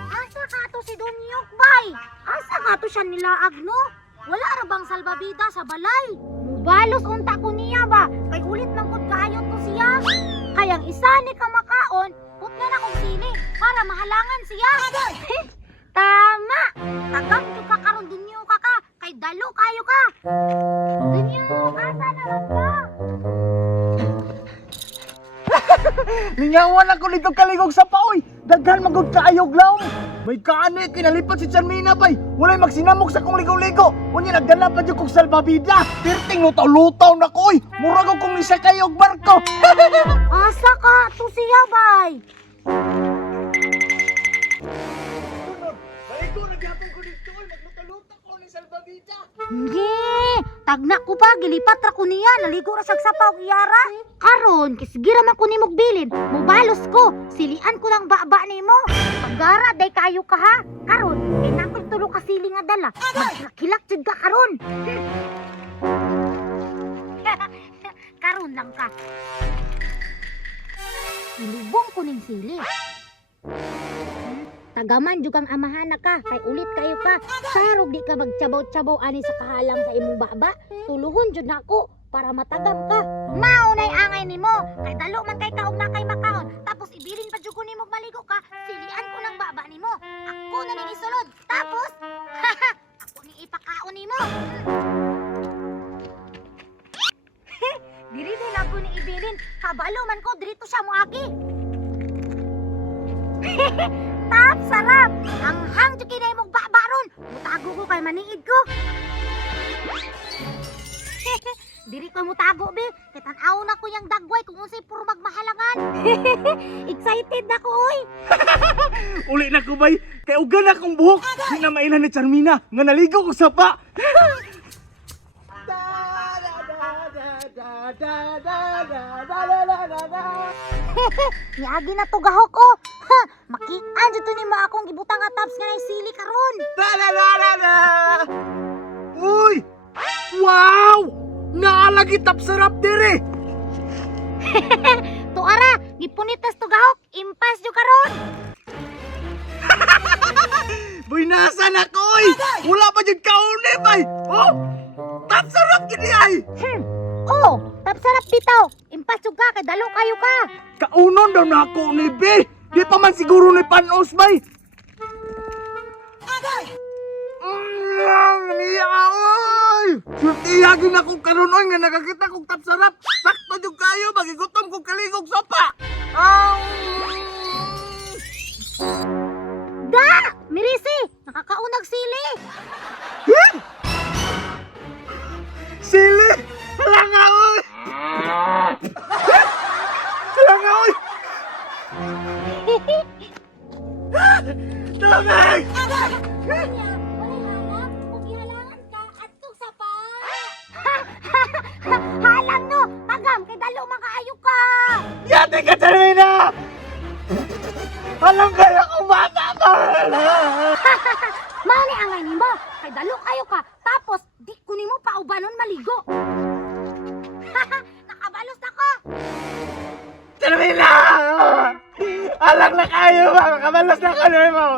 Asa ka to si Dunyok, bay? Asa ka to siya nilaag, no? Wala ra bang salbabida sa balay? Mubalos unta ko niya ba? Kay ulit lang kod kaayo to siya. Kayang isa ni ka makaon, putlan akong sili para mahalangan siya. Tama! Tagam yung ka karon Dunyok ka, kay dalo kayo ka. Dunyok, asa na lang ka? Lingawan ako nito kaligog sa paoy. Daghan magod kaayog laom. May kaani kinalipat si Charmina bay. Walay magsinamok sa kong ligo-ligo. Unya nagdala pa jud kog salbabida. Perting lutaw-lutaw na ko oy. Murag og kumisa kayo og barko. Asa ka to siya, bay? Baligo naghapon ko dito oy. Magluta-luta ko ni salbabida. Hindi, tagna ko pa, gilipat ra ko niya, naligo ra sag sapaw iyara. Karon, kisigira man ko nimog bilin, mubalos ko, silian ko lang baba nimo. Pagara, day kayo ka ha. Karon, kay nakoy tulo ka sili nga dala, magkilak jud ka karon. Karon lang ka. Ilubong ko ning sili. Tagaman jud kang amahana ka, kay ulit kayo ka. Sarog di ka magtsabaw-tsabaw ani sa kahalang sa imong baba. Tuluhon jud nako para matagam ka. Maunay angay nimo, kay dalo man kay kaog na kay makaon. Tapos ibilin pa jud ko nimo maligo ka, silian ko lang baba nimo. Ako na ning isulod. Tapos ako ni ipakaon nimo. Diri din ako ni ibilin, kabalo man ko dirito siya moagi. Tap, sarap! Ang hang dyan kinay mong babaron! Mutago ko kay maniid ko! Diri ko mutago, be! Kitanaw na ko yung dagway kung unsay puro magmahalangan! Excited na ko, oy! Uli na ko bay. Kay ugan akong buhok. Di na mailan ni Charmina nga naligo ko sa pa. Niagi na to gahok ko! Ha! Makitaan dito ni mo akong gibutang nga tops nga sili karon! Uy! Wow! Naalagi tap sarap dire. Tuara! Gipunitas to gahok! Impas jo karon! Boy, nasa na ko oy! Wala pa dyan kaune bay! Oh! Tap sarap gini ay! Oh! Tap sarap bitaw! Impas jo ka! Kay dalo kayo ka! Kaunon daw na ako ni B! Di pa man siguro ni panos bay! Niya oy! Sultiyagin ako karon oy nga nakakita kong tap sarap! Sakto dyan kayo! Magigutom kong kaligog sopa! Da! Mirisi! Nakakaunag sili! Sili! Hala nga oy! Hala nga oy! Tumig! Halang no! Tagam! Kay dalo makaayo ka! Yate ka, Charmina! Alam kaya kung bata ka! Mani angay nimo! Kay dalo kayo ka! Tapos, di ko nimo paubanon maligo! Nakabalos na ko! Charmina! Alam na kayo ba? Makabalas na ka mo!